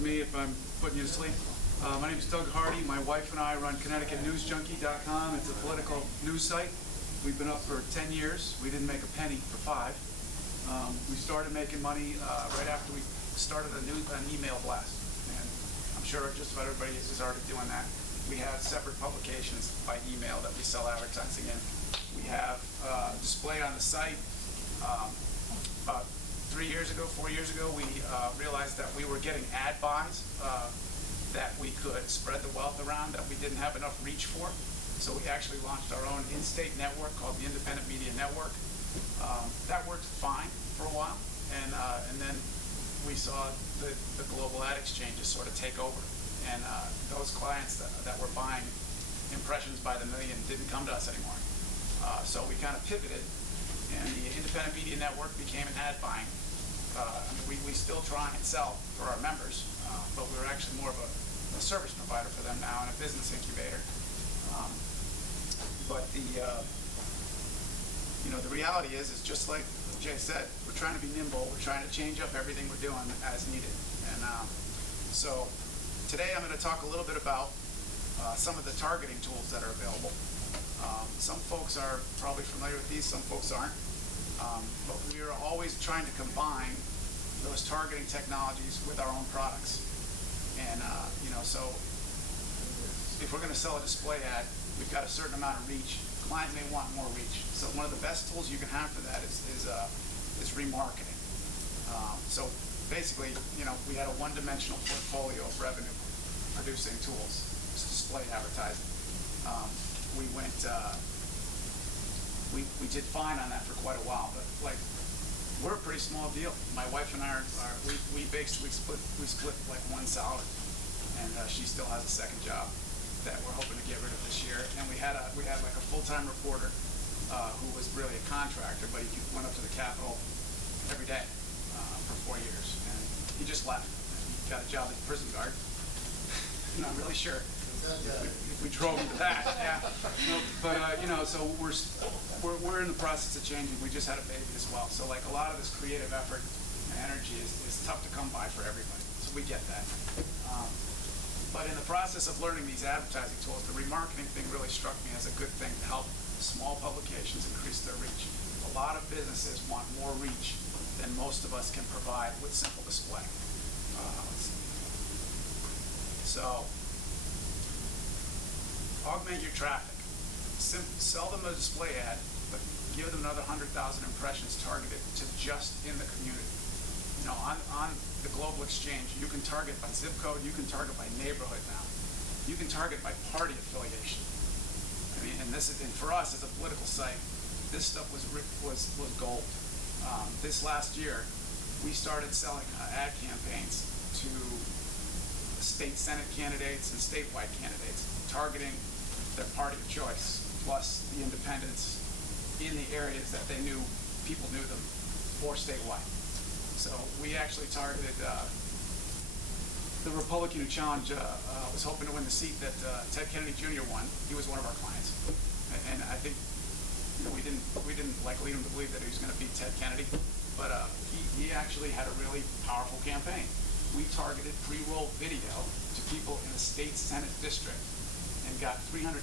to me if I'm putting you to sleep. My name is Doug Hardy. My wife and I run ConnecticutNewsJunkie.com. It's a political news site. We've been up for 10 years. We didn't make a penny for 5. We started making money right after we started an email blast. And I'm sure just about everybody is already doing that. We have separate publications by email that we sell advertising in. We have display on the site. About 4 years ago, we realized that we were getting ad buys that we could spread the wealth around that we didn't have enough reach for. So we actually launched our own in-state network called the Independent Media Network. That worked fine for a while, and then we saw the global ad exchanges sort of take over. And those clients that were buying impressions by the million didn't come to us anymore. So we kind of pivoted, and the Independent Media Network became an ad buying. We still try and sell for our members, but we're actually more of a service provider for them now and a business incubator. But the reality is just like Jay said, we're trying to be nimble. We're trying to change up everything we're doing as needed. And so today I'm going to talk a little bit about some of the targeting tools that are available. Some folks are probably familiar with these, some folks aren't. But we are always trying to combine those targeting technologies with our own products. And so if we're going to sell a display ad, we've got a certain amount of reach. The client may want more reach. So one of the best tools you can have for that is remarketing. So basically, we had a one-dimensional portfolio of revenue producing tools. It's display advertising. We did fine on that for quite a while, but we're a pretty small deal. My wife and I we split like one salary, and she still has a second job that we're hoping to get rid of this year. And we had like a full-time reporter who was really a contractor, but he went up to the Capitol every day for 4 years, and he just left. He got a job as a prison guard. Not really sure. We drove him to that, yeah. But so we're in the process of changing. We just had a baby as well, so a lot of this creative effort and energy is tough to come by for everybody. So we get that. But in the process of learning these advertising tools, the remarketing thing really struck me as a good thing to help small publications increase their reach. A lot of businesses want more reach than most of us can provide with simple display. Let's see. So augment your traffic. Sell them a display ad, but give them another 100,000 impressions targeted to just in the community. On the global exchange, you can target by zip code, you can target by neighborhood now. You can target by party affiliation. And for us as a political site, this stuff was gold. This last year, we started selling ad campaigns to state Senate candidates and statewide candidates, targeting their party of choice, plus the independents in the areas that they knew people knew them, or statewide. So we actually targeted the Republican who challenged, was hoping to win the seat that Ted Kennedy Jr. won. He was one of our clients, and I think we didn't lead him to believe that he was going to beat Ted Kennedy, but he actually had a really powerful campaign. We targeted pre-roll video to people in the state Senate district and got 300,000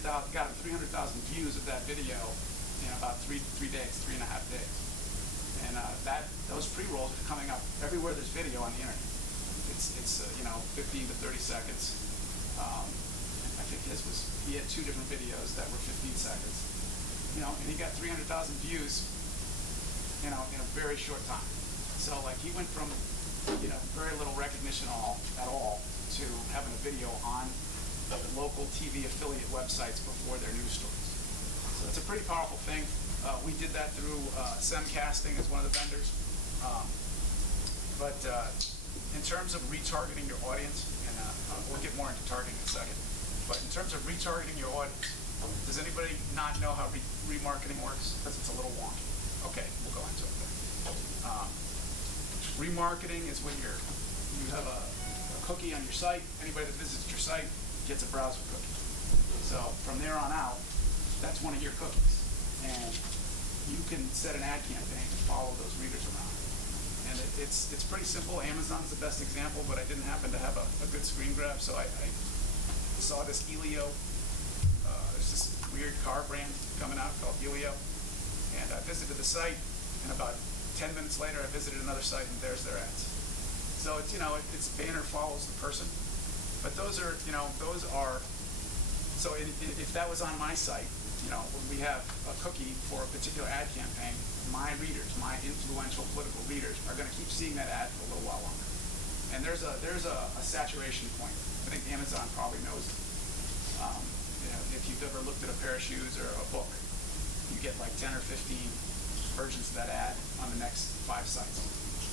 views of that video in about 3 days, 3.5 days. And those pre-rolls are coming up everywhere there's video on the internet. It's 15 to 30 seconds. I think he had 2 different videos that were 15 seconds. And he got 300,000 views, in a very short time. So he went from very little recognition at all to having a video on the local TV affiliate websites before their news stories. So it's a pretty powerful thing. We did that through Semcasting as one of the vendors. But in terms of retargeting your audience, and we'll get more into targeting in a second, but in terms of retargeting your audience, does anybody not know how remarketing works? Because it's a little wonky. Okay, we'll go into it then. Remarketing is when you have a cookie on your site. Anybody that visits your site gets a browser cookie. So from there on out, that's one of your cookies. And you can set an ad campaign to follow those readers around. And it's pretty simple. Amazon's the best example, but I didn't happen to have a good screen grab, so I saw this Elio. There's this weird car brand coming out called Elio, and I visited the site, and about 10 minutes later I visited another site, and there's their ads. So it's, it's banner follows the person, but those are, so if that was on my site, when we have a cookie for a particular ad campaign, my readers, my influential political readers, are going to keep seeing that ad for a little while longer. And there's a saturation point. I think Amazon probably knows. If you've ever looked at a pair of shoes or a book, you get like 10 or 15 versions of that ad on the next 5 sites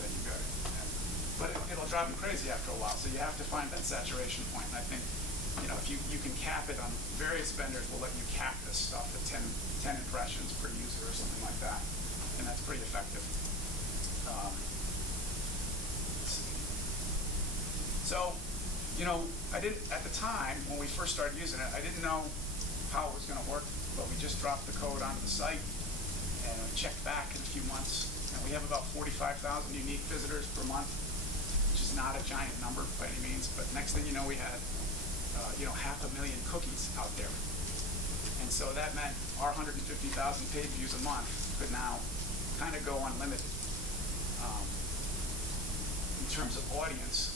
that you go to. But it'll drive them crazy after a while. So you have to find that saturation point. And I think, if you can cap it on, various vendors will let you cap this stuff at 10 impressions per user or something like that. And that's pretty effective. Let's see. So, I didn't, at the time, when we first started using it, I didn't know how it was going to work, but we just dropped the code onto the site, and we checked back in a few months, and we have about 45,000 unique visitors per month, which is not a giant number by any means, but next thing you know, we had 500,000 cookies out there. And so that meant our 150,000 page views a month could now kind of go unlimited. In terms of audience,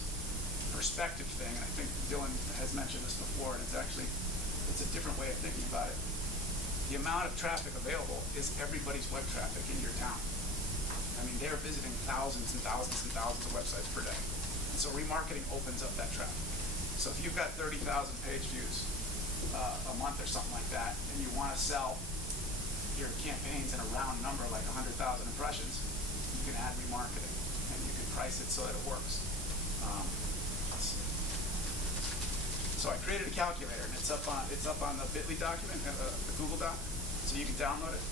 perspective thing, and I think Dylan has mentioned this before, and it's a different way of thinking about it. The amount of traffic available is everybody's web traffic in your town. I mean, they're visiting thousands and thousands and thousands of websites per day. And so remarketing opens up that traffic. So if you've got 30,000 page views a month or something like that, and you want to sell your campaigns in a round number like 100,000 impressions, you can add remarketing, and you can price it so that it works. Let's see. So I created a calculator, and it's up on the Bitly document, the Google Doc, so you can download it.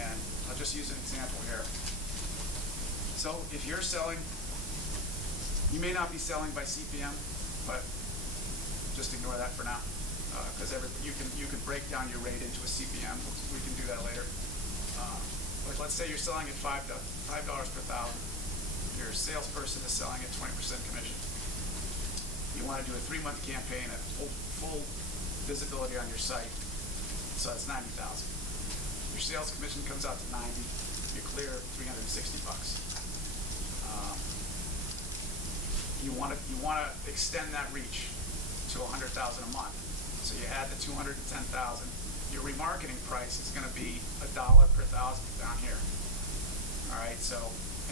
And I'll just use an example here. So if you're selling, you may not be selling by CPM, but just ignore that for now, because you can break down your rate into a CPM. We can do that later. But let's say you're selling at $5 per thousand. Your salesperson is selling at 20% commission. You want to do a 3-month campaign at full visibility on your site, so that's $90,000. Your sales commission comes out to $90. You clear $360. You want to extend that reach to $100,000 a month. So you add the $210,000. Your remarketing price is going to be $1 per thousand down here. All right. So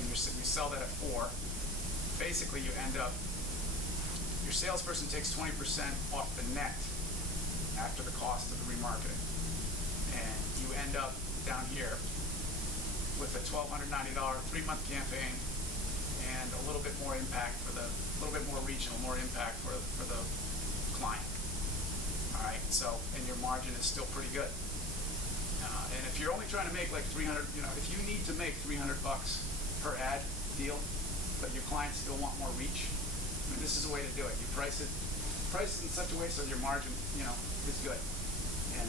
you sell that at 4. Basically, you end up. Your salesperson takes 20% off the net after the cost of the remarketing, and you end up down here with a $1,290 3-month campaign and a little bit more impact a little bit more regional, more impact for the client. All right, so, and your margin is still pretty good. And if you're only trying to make like 300, if you need to make $300 per ad deal, but your clients still want more reach, I mean, this is a way to do it. You price it in such a way so your margin, is good. And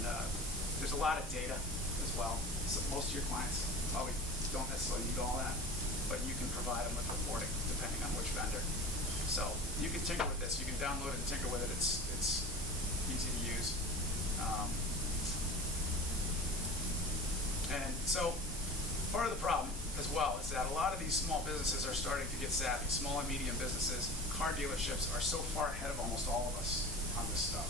there's a lot of data as well. So most of your clients probably don't necessarily need all that, but you can provide them with reporting depending on which vendor. So you can tinker with this. You can download it and tinker with it. It's easy to use. And so part of the problem as well is that a lot of these small businesses are starting to get savvy. Small and medium businesses, car dealerships are so far ahead of almost all of us on this stuff.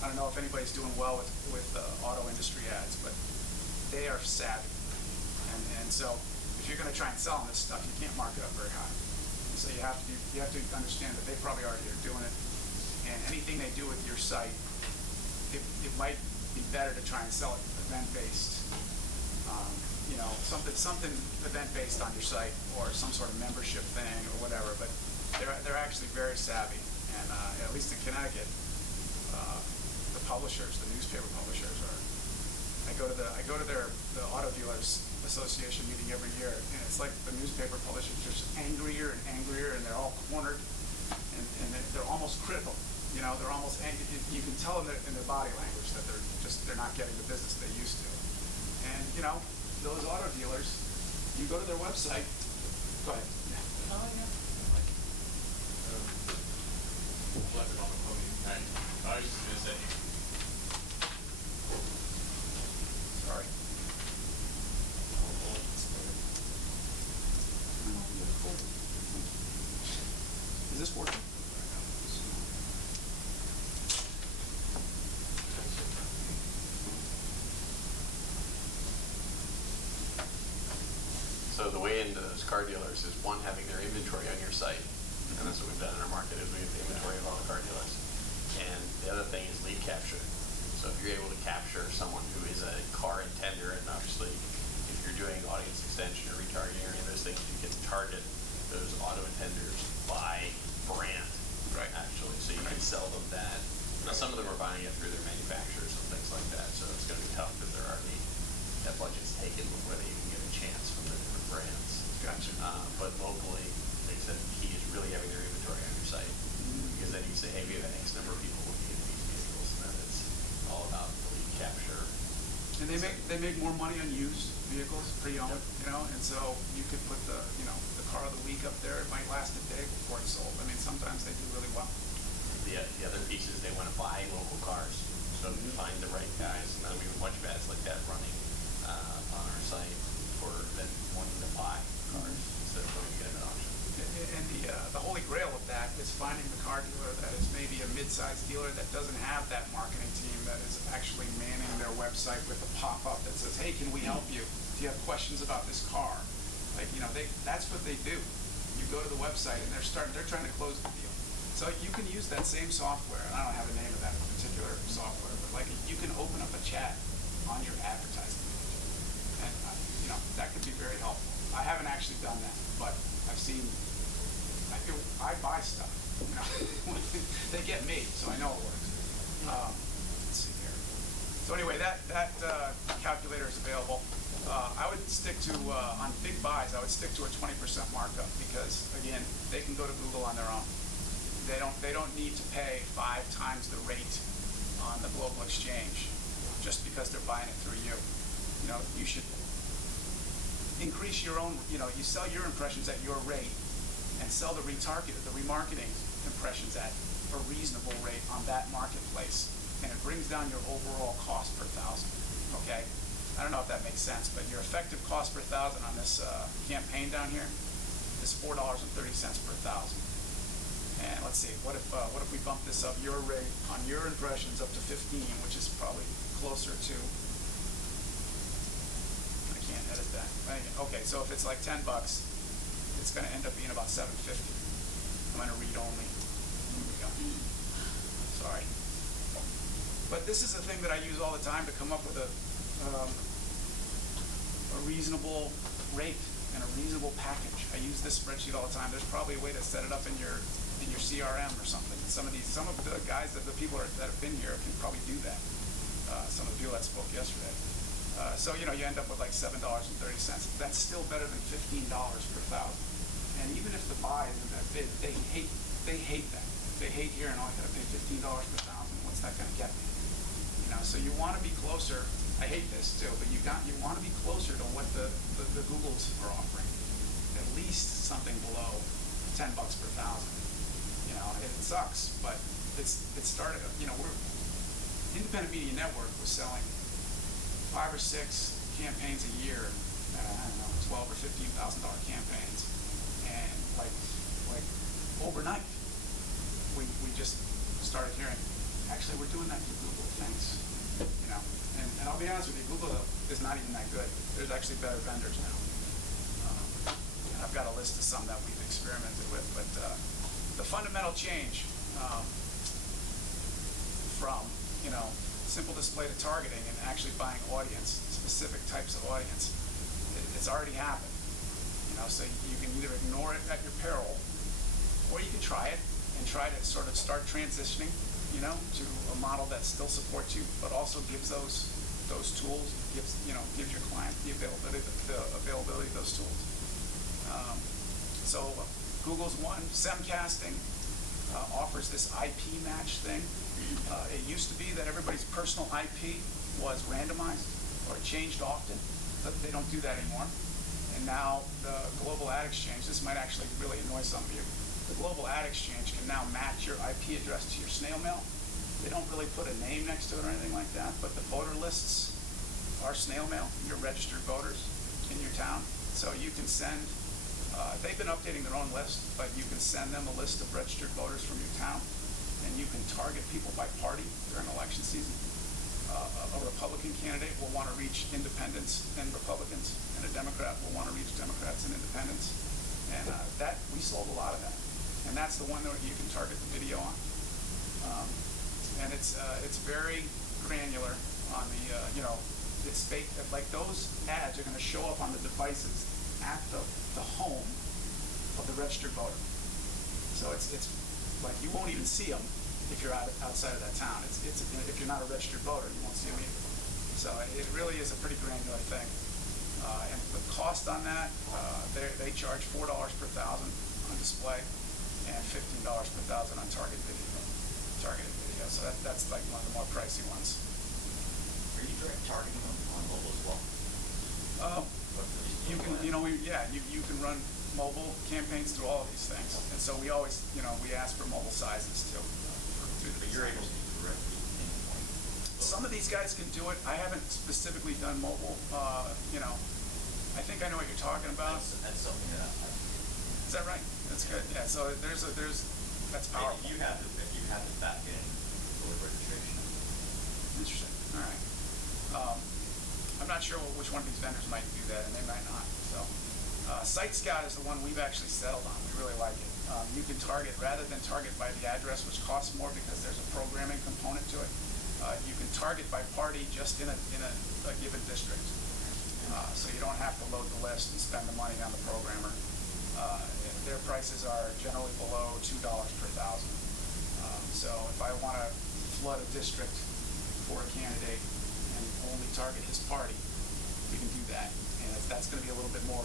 I don't know if anybody's doing well with auto industry ads, but they are savvy. And so if you're going to try and sell them this stuff, you can't mark it up very high. And so you have to understand that they probably already are doing it. And anything they do with your site, it might be better to try and sell it event-based. Something event-based on your site, or some sort of membership thing or whatever. But they're actually very savvy, and at least in Connecticut, the publishers, the newspaper publishers, are. I go to the Auto Dealers Association meeting every year, and it's like the newspaper publishers are just angrier and angrier, and they're all cornered, and they're almost critical. They're almost angry. You can tell in their body language that they're not getting the business they used to. And those auto dealers, you go to their website, Go ahead. Yeah. Oh, yeah. Left it on the podium. I was just gonna say, Sorry. Is this working? So the way into those car dealers is one, having their inventory on your site, and that's what we've done in our market, is we have the inventory of all the car dealers. And the other thing is lead capture. So if you're able to capture someone who is a car intender, and obviously if you're doing audience extension or retargeting or any of those things, you get to target those auto intenders by brand, Right. actually. So you can sell them that. Now, some of them are buying it through their manufacturers and things like that, so it's going to be tough because they're already, that budget's taken before they even get a chance from the different brands. Gotcha. But locally, they said the key is really having their inventory on your site. Because then you say, hey, we have X number of people looking at these vehicles, and then it's all about the lead capture. And they make more money on used vehicles, pre-owned, Yep. you know, and so you could put the car of the week up there. It might last a day before it's sold. I mean, sometimes they do really well. The other piece is they want to buy local cars. So to find the right guys, and then we have a bunch of ads like that running on our site for them wanting to buy cars instead of going to get an auction. And the holy grail of that is finding the car dealer that is maybe a mid-sized dealer that doesn't have that marketing team that is actually manning their website with a pop-up that says, hey, can we help you? Do you have questions about this car? Like, that's what they do. You go to the website and they're trying to close the deal. So you can use that same software, and I don't have the name of that particular software, but like you can open up a chat on your advertising page. And, that could be very helpful. I haven't actually done that, but I've seen, I buy stuff. They get me, so I know it works. Let's see here. So anyway, that calculator is available. I would stick to, on big buys, I would stick to a 20% markup because, again, they can go to Google on their own. They don't need to pay 5 times the rate on the global exchange just because they're buying it through you. You should increase your own, you sell your impressions at your rate and sell the remarketing impressions at a reasonable rate on that marketplace. And it brings down your overall cost per thousand, okay? I don't know if that makes sense, but your effective cost per thousand on this campaign down here is $4.30 per thousand. And let's see, what if we bump this up your rate on your impressions up to 15, which is probably closer to, I can't edit that. Okay, so if it's like $10, it's going to end up being about $7.50. I'm going to read only. Here we go. Sorry. But this is a thing that I use all the time to come up with a reasonable rate and a reasonable package. I use this spreadsheet all the time. There's probably a way to set it up in your CRM or something. Some of the guys that that have been here can probably do that. Some of the people that spoke yesterday. So you end up with like $7.30. That's still better than $15 per thousand. And even if the buy isn't that big, they hate that. They hate hearing, oh, I got to pay $15 per thousand. What's that going to get me? So you want to be closer. I hate this too, but you want to be closer to what the Googles are offering. At least something below $10 per thousand. It sucks, but it started. Independent Media Network was selling 5 or 6 campaigns a year. I don't know, $12,000 or $15,000 campaigns, and like overnight, we just started hearing, actually, we're doing that through Google. Thanks. And I'll be honest with you, Google is not even that good. There's actually better vendors now. And I've got a list of some that we've experimented with, but the fundamental change from simple display to targeting and actually buying audience, specific types of audience, it's already happened. So you can either ignore it at your peril, or you can try it and try to sort of start transitioning, to a model that still supports you, but also gives those tools, gives your client the availability of those tools. So Google's one. Semcasting offers this IP match thing. It used to be that everybody's personal IP was randomized or changed often, but they don't do that anymore. And now the Global Ad Exchange, this might actually really annoy some of you, the Global Ad Exchange can now match your IP address to your snail mail. They don't really put a name next to it or anything like that, but the voter lists are snail mail, your registered voters in your town. So you can send, they've been updating their own list, but you can send them a list of registered voters from your town, and you can target people by party during election season. A Republican candidate will want to reach independents and Republicans, and a Democrat will want to reach Democrats and independents. And that, we sold a lot of that. And that's the one that you can target the video on. And it's very granular on the, it's fake, like those ads are going to show up on the devices at the home of the registered voter. So it's like you won't even see them if you're outside of that town. It's if you're not a registered voter, you won't see them either. So it really is a pretty granular thing. And the cost on that, they charge $4 per thousand on display and $15 per thousand on targeted video. So that's like one of the more pricey ones. Are you targeting them on mobile as well? You can, you can run mobile campaigns through all of these things. And so we always, we ask for mobile sizes too. But you're able to do directly pinpoint. Some of these guys can do it. I haven't specifically done mobile. I think I know what you're talking about. That's something that Is that right? That's good. Yeah. So that's powerful. you have to back in voter registration. Interesting. All right. I'm not sure which one of these vendors might do that, and they might not. So, Site Scout is the one we've actually settled on. We really like it. You can target, rather than target by the address, which costs more because there's a programming component to it. You can target by party just in a given district. So you don't have to load the list and spend the money on the programmer. Their prices are generally below $2 per thousand. So if I want to flood a district for a candidate and only target his party, we can do that. And that's going to be a little bit more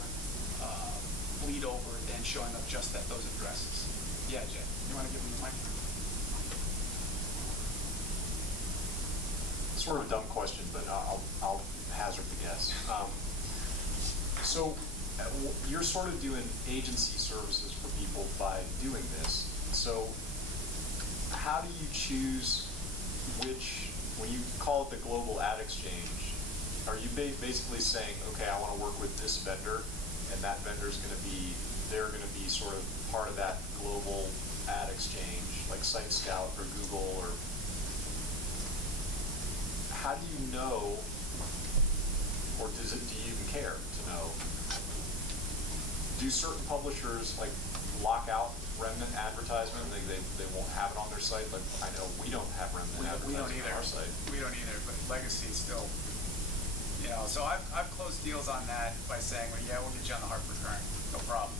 bleed over than showing up just at those addresses. Yeah, Jay, you want to give him the mic? Sort of a dumb question, but I'll hazard the guess. So you're sort of doing agency services for people by doing this. So how do you choose when you call it the Global Ad Exchange, are you basically saying, okay, I want to work with this vendor, and that vendor's they're going to be sort of part of that global ad exchange, like Site Scout or Google, or how do you know, or do you even care to know? Do certain publishers like lock out remnant advertisement? They won't have it on their site. Like I know we don't have remnant advertisement on our site. We don't either, but Legacy still. So I've closed deals on that by saying, well, yeah, we'll get you on the Hartford Current, no problem.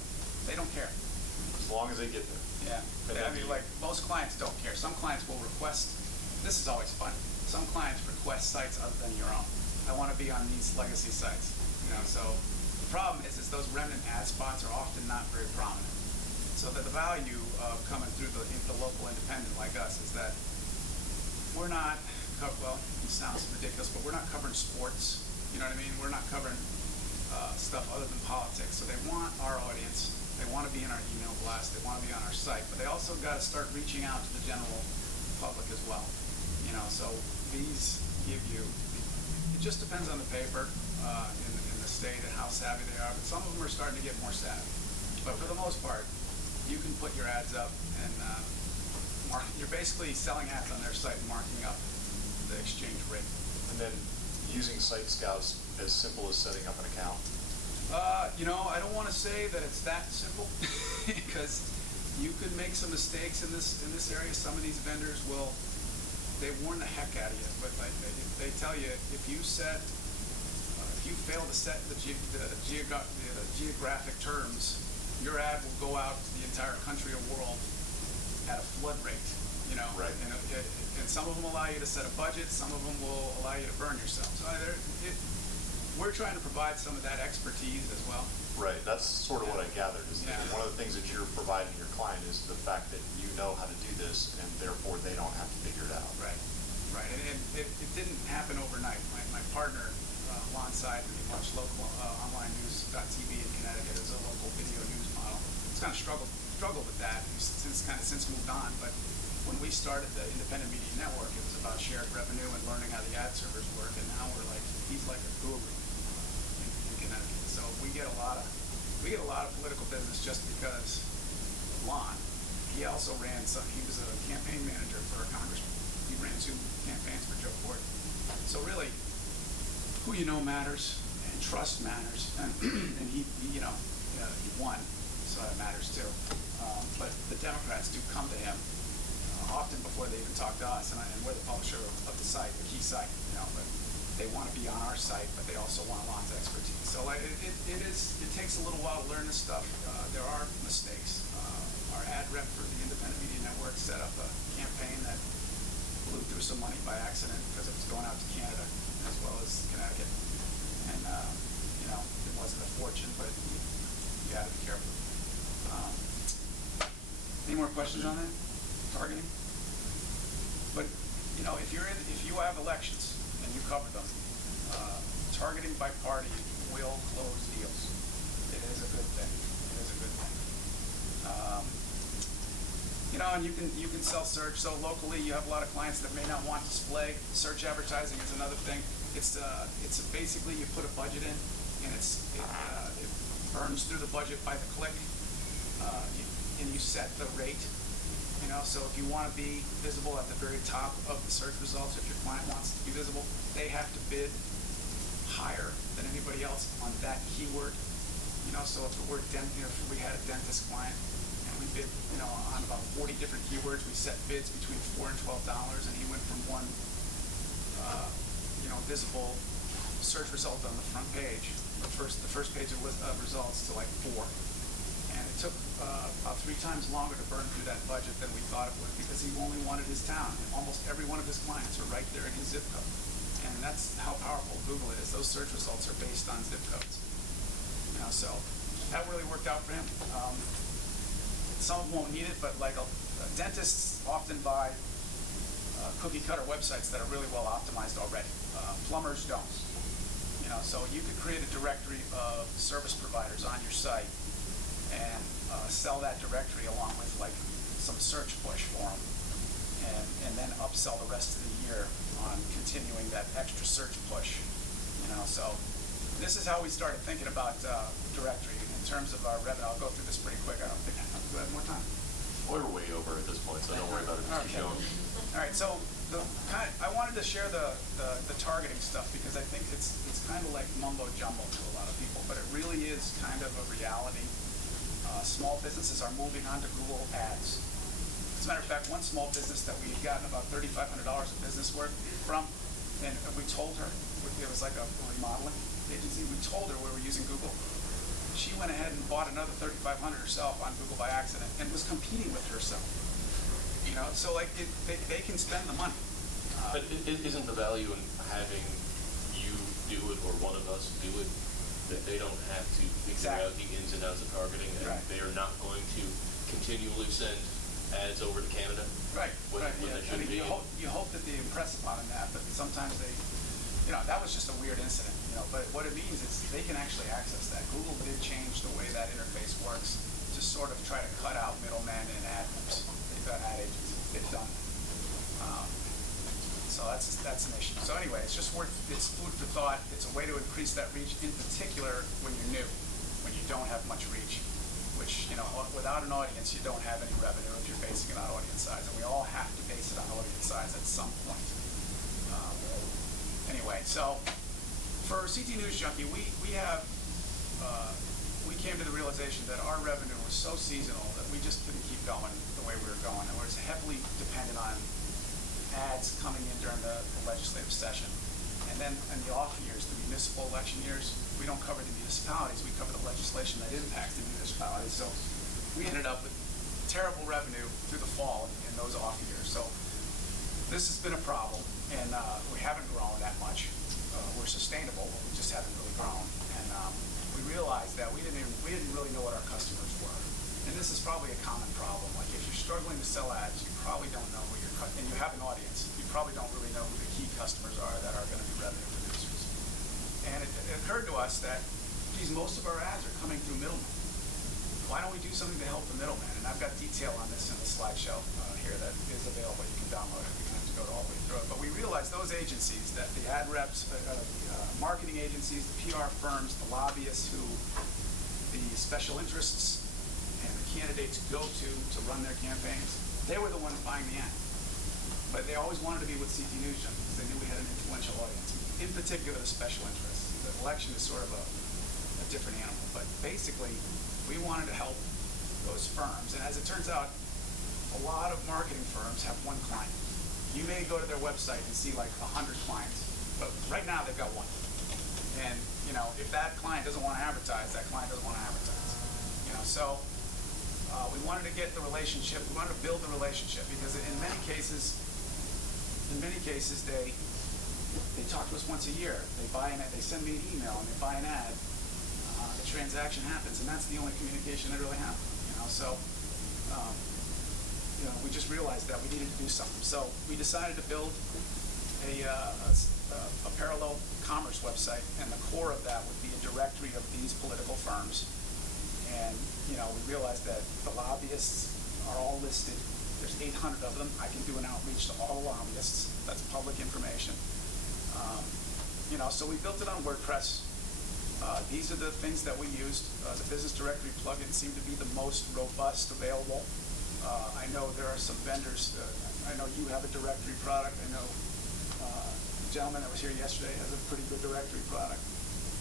They don't care. As long as they get there. Yeah. I mean, like most clients don't care. Some clients will request. This is always fun. Some clients request sites other than your own. I want to be on these Legacy sites. So the problem is those remnant ad spots are often not very prominent. So that the value of coming through the local independent like us is that we're not, well, it sounds ridiculous, but we're not covering sports. You know what I mean? We're not covering stuff other than politics. So they want our audience. They want to be in our email blast. They want to be on our site. But they also got to start reaching out to the general public as well. So these give you, it just depends on the paper in the state and how savvy they are. But some of them are starting to get more savvy. But for the most part, you can put your ads up and you're basically selling ads on their site and marking up the exchange rate. And then using Site Scouts as simple as setting up an account? I don't want to say that it's that simple because you could make some mistakes in this area. Some of these vendors they warn the heck out of you, but they tell you if you fail to set the geographic terms, your ad will go out to the entire country or world at a flood rate. Right. And some of them allow you to set a budget. Some of them will allow you to burn yourself. So we're trying to provide some of that expertise as well. Right. That's sort of what I gathered. Is that one of the things that you're providing your client is the fact that you know how to do this, and therefore they don't have to figure it out. Right. And it didn't happen overnight. My partner lawn side, pretty much local online news.tv in Connecticut is a local video news model. It's kind of struggled with that since moved on, but when we started the Independent Media Network, it was about shared revenue and learning how the ad servers work, and now he's like a guru in Connecticut. So we get a lot of political business just because of Lon. He also he was a campaign manager for a congressman. He ran 2 campaigns for Joe Ford. So really, who you know matters, and trust matters, and he won, so that matters too. But the Democrats do come to him often before they even talk to us, and we're the publisher of the site, the key site, but they want to be on our site, but they also want Lon's expertise. So it takes a little while to learn this stuff. There are mistakes. Our ad rep for the Independent Media Network set up a campaign that blew through some money by accident because it was going out to Canada as well as Connecticut. And, it wasn't a fortune, but you had to be careful. Any more questions on that? Targeting? But, if you have elections and you cover them, targeting by party will close deals. It is a good thing. And you can self-search. So locally, you have a lot of clients that may not want display. Search advertising is another thing. It's basically you put a budget in, and it burns through the budget by the click, and you set the rate. So if you want to be visible at the very top of the search results, if your client wants to be visible, they have to bid higher than anybody else on that keyword. So if the word if we had a dentist client and we bid, on about 40 different keywords, we set bids between $4 and $12, and he went from one, visible search result on the front page, the first page of results, to like 4. And it took about 3 times longer to burn through that budget than we thought it would, because he only wanted his town. And almost every one of his clients are right there in his zip code. And that's how powerful Google is. Those search results are based on zip codes. So that really worked out for him. Some won't need it, but like dentists often buy cookie cutter websites that are really well optimized already. Plumbers don't. So you could create a directory of service providers on your site and sell that directory along with like some search push for them, and then upsell the rest of the year on continuing that extra search push. So this is how we started thinking about directory in terms of our revenue. I'll go through this pretty quick. I don't think I have more time. We're way over at this point, so don't worry about it. Just keep going. All right, so I wanted to share the targeting stuff because I think it's kind of like mumbo jumbo to a lot of people, but it really is kind of a reality. Small businesses are moving on to Google Ads. As a matter of fact, one small business that we had gotten about $3,500 of business work from, and we told her, it was like a remodeling agency, we told her we were using Google. She went ahead and bought another $3,500 herself on Google by accident and was competing with herself. So like they can spend the money. But isn't the value in having you do it or one of us do it, that they don't have to figure out the ins and outs of targeting, and Right. they are not going to continually send ads over to Canada? Right, when right. they Yeah. should be. You hope that they impress upon them that, but sometimes they, that was just a weird incident. But what it means is they can actually access that. Google did change the way that interface works to sort of try to cut out middlemen and ad groups. They've got ad agencies. They've done that. So that's an issue. So anyway, it's food for thought. It's a way to increase that reach, in particular when you're new, when you don't have much reach, which, without an audience, you don't have any revenue if you're basing it on audience size. And we all have to base it on audience size at some point. Anyway, so for CT News Junkie, we came to the realization that our revenue was so seasonal that we just couldn't keep going the way we were going. And we're heavily dependent on ads coming in during the legislative session. And then in the off years, the municipal election years, we don't cover the municipalities, we cover the legislation that impacts the municipalities. So we ended up with terrible revenue through the fall in those off years. So this has been a problem, and we haven't grown that much. We're sustainable, but we just haven't really grown. And we realized that we didn't really know what our customers were. And this is probably a common problem. Like if you're struggling to sell ads, you probably don't know who and you have an audience, you probably don't really know who the key customers are that are going to be revenue producers. And it occurred to us that, geez, most of our ads are coming through middlemen. Why don't we do something to help the middleman? And I've got detail on this in the slideshow here that is available. You can download it. You don't have to go all the way through it. But we realized those agencies, that the ad reps, marketing agencies, the PR firms, the lobbyists who the special interests and the candidates go to run their campaigns, they were the ones buying the ad. But they always wanted to be with CT News Junkie because they knew we had an influential audience, in particular the special interests. The election is sort of a different animal. But basically, we wanted to help those firms. And as it turns out, a lot of marketing firms have one client. You may go to their website and see like 100 clients, but right now they've got one. And, if that client doesn't want to advertise, that client doesn't want to advertise. So we wanted to get the relationship, we wanted to build the relationship because in many cases they talk to us once a year. They send me an email and they buy an ad. The transaction happens, and that's the only communication they really have. So we just realized that we needed to do something. So we decided to build a parallel commerce website, and the core of that would be a directory of these political firms. And we realized that the lobbyists are all listed. There's 800 of them. I can do an outreach to all the lobbyists. That's public information. So we built it on WordPress. These are the things that we used. The business directory plugin seemed to be the most robust available. I know there are some vendors. I know you have a directory product. I know the gentleman that was here yesterday has a pretty good directory product.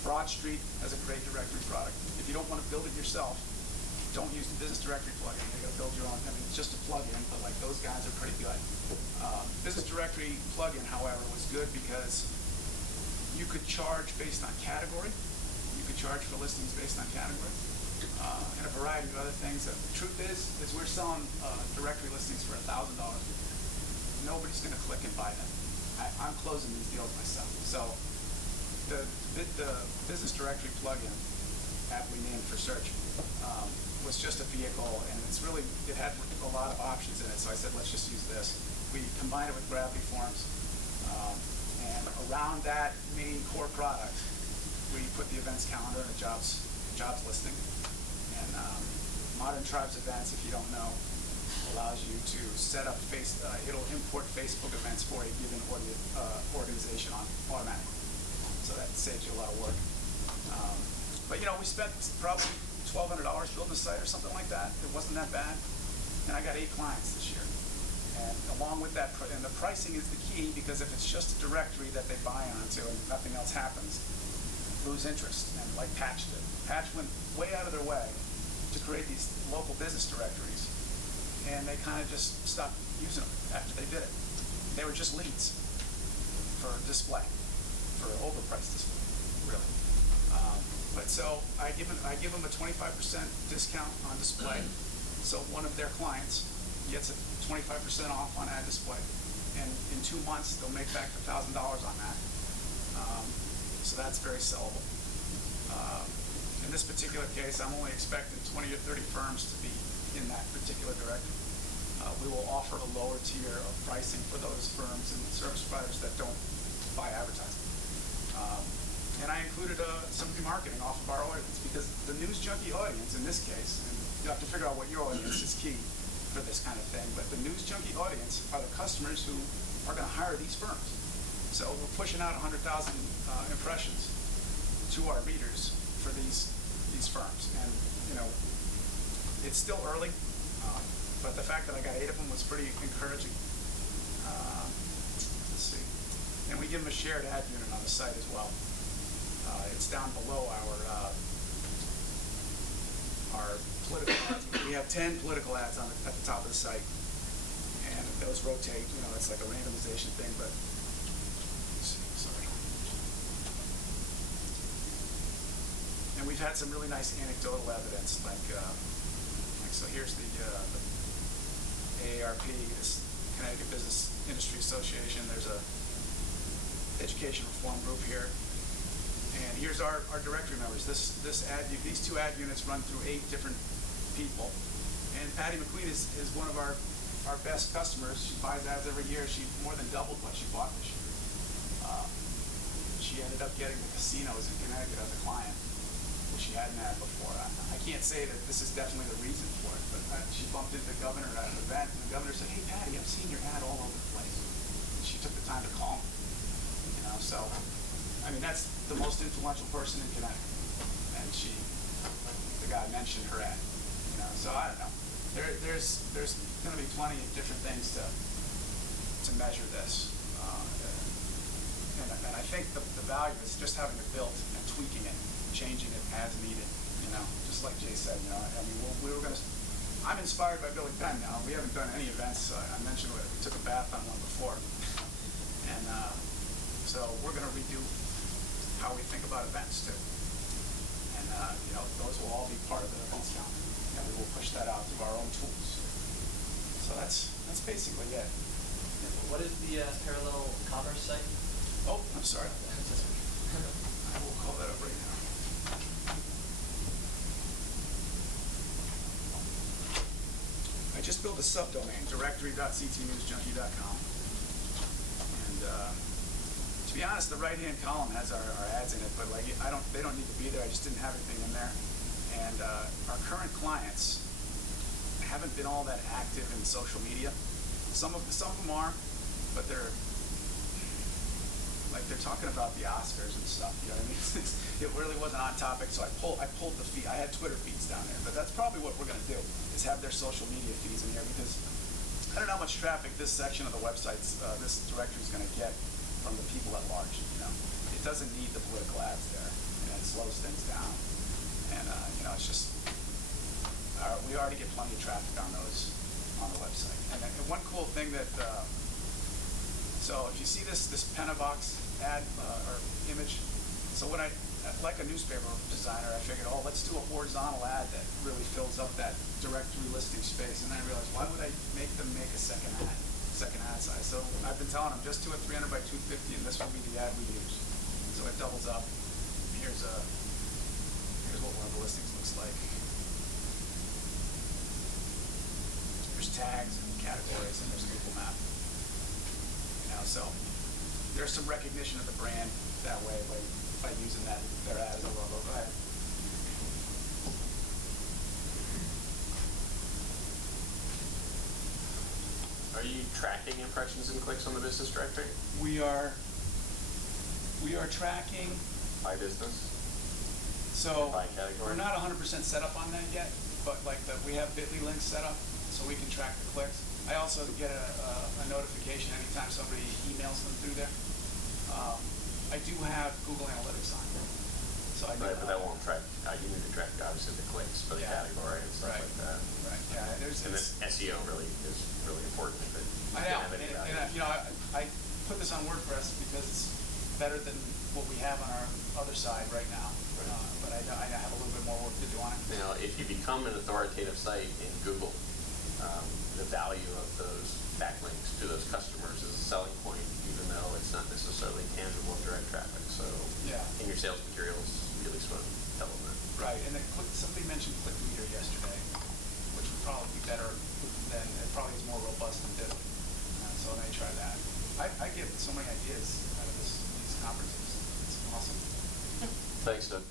Broad Street has a great directory product. If you don't want to build it yourself, don't use the business directory plugin. You got to build your own. I mean, it's just a plugin, but like those guys are pretty good. Business directory plugin, however, was good because you could charge based on category. You could charge for listings based on category, and a variety of other things. The truth is we're selling directory listings for $1,000. Nobody's going to click and buy them. I'm closing these deals myself. So the business directory plugin, aptly named for search, was just a vehicle, and it had a lot of options in it. So I said, let's just use this. We combined it with Gravity Forms, and around that main core product, we put the events calendar and a jobs listing. And Modern Tribes Events, if you don't know, allows you to set up it'll import Facebook events for a given organization automatically. So that saves you a lot of work. But we spent probably $1,200 building a site or something like that. It wasn't that bad. And I got 8 clients this year. And along with that, and the pricing is the key, because if it's just a directory that they buy onto and nothing else happens, lose interest. And like Patch did. Patch went way out of their way to create these local business directories, and they kind of just stopped using them after they did it. They were just leads for display, for overpriced display, really. But so I give them a 25% discount on display. So one of their clients gets a 25% off on ad display, and in 2 months they'll make back $1,000 on that. So that's very sellable. In this particular case, I'm only expecting 20 or 30 firms to be in that particular directory. We will offer a lower tier of pricing for those firms and service providers that don't buy advertising. And I included some remarketing off of our audience, because the news junkie audience in this case, and you have to figure out what your audience is key for this kind of thing, but the news junkie audience are the customers who are going to hire these firms. So we're pushing out 100,000 impressions to our readers for these firms. And, it's still early, but the fact that I got 8 of them was pretty encouraging. Let's see. And we give them a shared ad unit on the site as well. It's down below our political ads. We have 10 political ads at the top of the site, and those rotate. It's like a randomization thing, but let's see, sorry. And we've had some really nice anecdotal evidence, like so here's the AARP, this Connecticut Business Industry Association. There's a education reform group here. And here's our directory members. These 2 ad units run through 8 different people. And Patty McQueen is one of our best customers. She buys ads every year. She more than doubled what she bought this year. she ended up getting the casinos in Connecticut as a client, which she hadn't had before. I can't say that this is definitely the reason for it, but she bumped into the governor at an event, and the governor said, "Hey, Patty, I've seen your ad all over the place." And she took the time to call me, so, I mean, that's the most influential person in Connecticut. And the guy mentioned her ad, so I don't know. There's going to be plenty of different things to measure this. And I think the value is just having it built and tweaking it, changing it as needed, just like Jay said, I mean, we were going to, I'm inspired by Billy Penn now. We haven't done any events. I mentioned we took a bath on one before. And so we're going to redo how we think about events too. And, those will all be part of the events calendar. And we will push that out through our own tools. So that's basically it. What is the parallel commerce site? Oh, I'm sorry. I will call that up right now. I just built a subdomain, directory.ctnewsjunkie.com. And to be honest, the right-hand column has our ads in it, but they don't need to be there. I just didn't have anything in there. And our current clients haven't been all that active in social media. Some of them are, but they're talking about the Oscars and stuff. You know what I mean? It really wasn't on topic, so I pulled the feed. I had Twitter feeds down there, but that's probably what we're going to do is have their social media feeds in here, because I don't know how much traffic this section of the websites, this directory is going to get from the people at large. It doesn't need the political ads there, and it slows things down. And it's just we already get plenty of traffic on those on the website. And one cool thing that so if you see this Pentabox ad or image, so when like a newspaper designer, I figured, let's do a horizontal ad that really fills up that directory listing space. And then I realized, why would I make them make a second ad size? So I've been telling them, just do a 300 by 250, and this will be the ad we use. So it doubles up. Here's what one of the listings looks like. There's tags and categories, and there's a Google map. So there's some recognition of the brand that way by using their ad as a logo. Go ahead. Are you tracking impressions and clicks on the business directory? We are tracking By business? So By category? we're not 100% set up on that yet, but we have Bitly links set up so we can track the clicks. I also get a notification anytime somebody emails them through there. I do have Google Analytics on, so I do. Right, but that won't track. You need to track obviously the clicks for the Yeah. category and stuff Right. like that. Right. Yeah. And then SEO really is really important. If it I doesn't know, have any value. and I put this on WordPress because it's better than what we have on our other side right now. But I have a little bit more work to do on it. If you become an authoritative site in Google, the value of those backlinks to those customers is a selling point, even though it's not necessarily tangible and direct traffic. So Yeah. in your sales materials, you at least want to tell them that. Right, and somebody mentioned click meter yesterday, which would probably be better than, it probably is more robust than Bitly. So I may try that. I get so many ideas out of these conferences. It's awesome. Thanks, Doug.